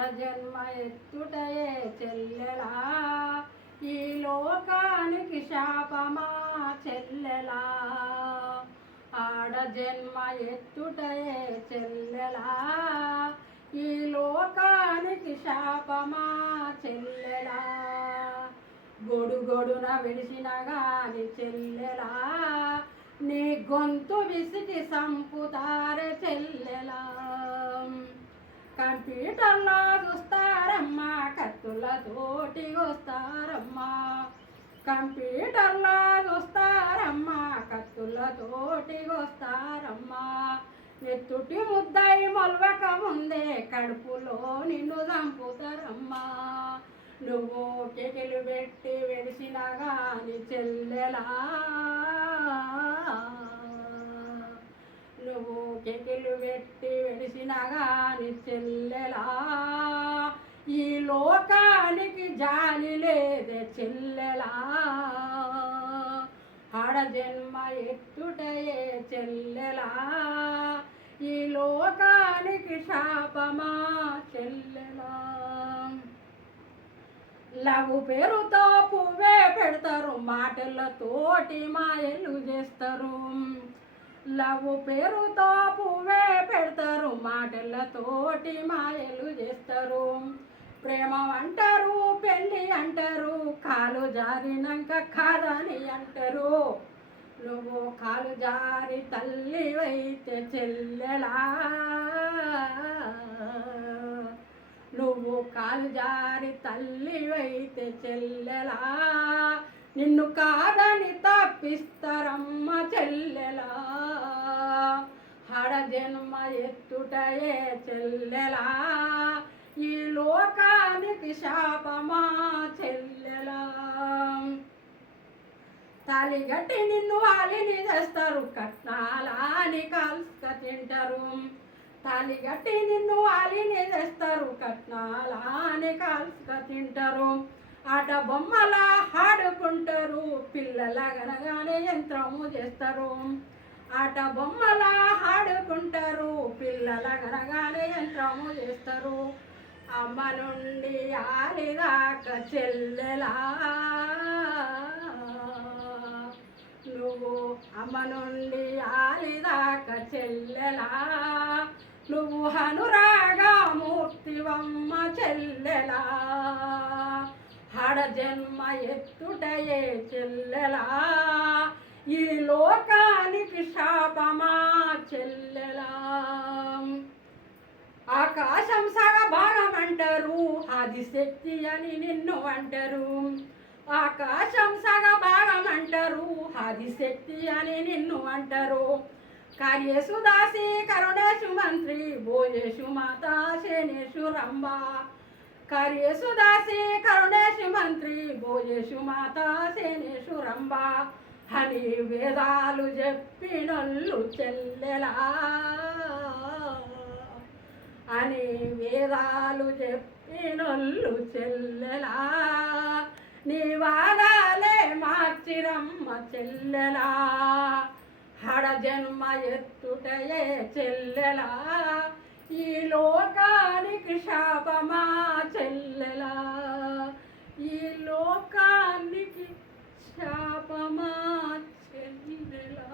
ఆడజన్మ ఎత్తుటయే చెల్లెలా ఈ లోకానికి శాపమా చెల్లెలా ఆడజన్మ ఎత్తుటయే చెల్లెలా ఈ లోకానికి శాపమా చెల్లెలా గొడుగొడున వెలిసిన గాని చెల్లెలా నీ గొంతు విసికి సంపుతారే చెల్లెలా కంప్యూటర్లో చూస్తారమ్మా కత్తులతోటి వస్తారమ్మా కంప్యూటర్లో చూస్తారమ్మా కత్తులతోటి వస్తారమ్మా ఎత్తుటి ముద్దై మొలవక ముందే కడుపులో నిన్ను చంపుతారమ్మా నువ్వు కేకెలు పెట్టి వెలిసిన గాని చెల్లెలా నువ్వు కేకెలు పెట్టి వెలిసిన గాని చెల్లెలా ఈ లోకానికి జాలి లేదే చెల్లెలా ఆడజన్మ ఎత్తుటయే చెల్లెలా ఈ లోకానికి శాపమా చెల్లెలా లవ్ పేరుతో పువ్వే పెడతారు మాటలతోటి మాయలు చేస్తారు లవ్ పేరుతో పువ్వే పెడతారు మాటలతోటి మాయలు చేస్తారు ప్రేమ అంటారు పెళ్ళి అంటారు కాలు జారినాక కాదని అంటారు నువ్వు కాలు జారి తల్లివైతే చెల్లెలా నువ్వు కాలు జారి తల్లివైతే చెల్లెలా నిన్ను కాదని తప్పిస్తారమ్మ చెల్లెలా ఆడజన్మ ఎత్తుటయే చెల్లెలా ఈ లోకానికి శాపమా చెల్లెలా తాలిగట్టి నిన్ను ఆలిని చేస్తారు కట్నాలని కాల్స్క తింటారు తాలిగట్టి నిన్ను ఆలిని చేస్తారు కట్నాలని కాల్స్క తింటారు ఆట బొమ్మలా ఆడుకుంటారు పిల్లలగనగానే యంత్రము చేస్తారు ఆట బొమ్మలా ఆడుకుంటారు పిల్లలగనగానే యంత్రము చేస్తారు అమ్మ నుండి ఆలిదాకా చెల్లెలా నువ్వు అమ్మ నుండి ఆలిదాకా చెల్లెలా నువ్వు అనురాగమూర్తివమ్మ చెల్లెలా ఆడజన్మ ఎత్తుటయే చెల్లెలా ఈ లోకానికి శాపమా చెల్లెలా ఆకాశం సగ భాగం అంటారు ఆదిశక్తి అని నిన్ను అంటారు ఆకాశం సగ భాగం అంటారు ఆదిశక్తి అని నిన్ను అంటారు కార్యేషు దాసి కరుణేషు మంత్రి భోజేషు మాతా శనేషు రంభ కార్యేషు దాసి కరుణేషు మంత్రి భోజేషు మాతా శనేషు రంభ అని వేదాలు చెప్పినొల్లు చెల్లెలా అని వేదాలు చెప్పినొల్లు చెల్లెలా నీ వాదాలే మార్చిరమ్మ చెల్లెలా ఆడజన్మ ఎత్తుటయే చెల్లెలా ఈ లోకానికి శాపమా చెల్లెలా ఈ లోకానికి శాపమా చెల్లెలా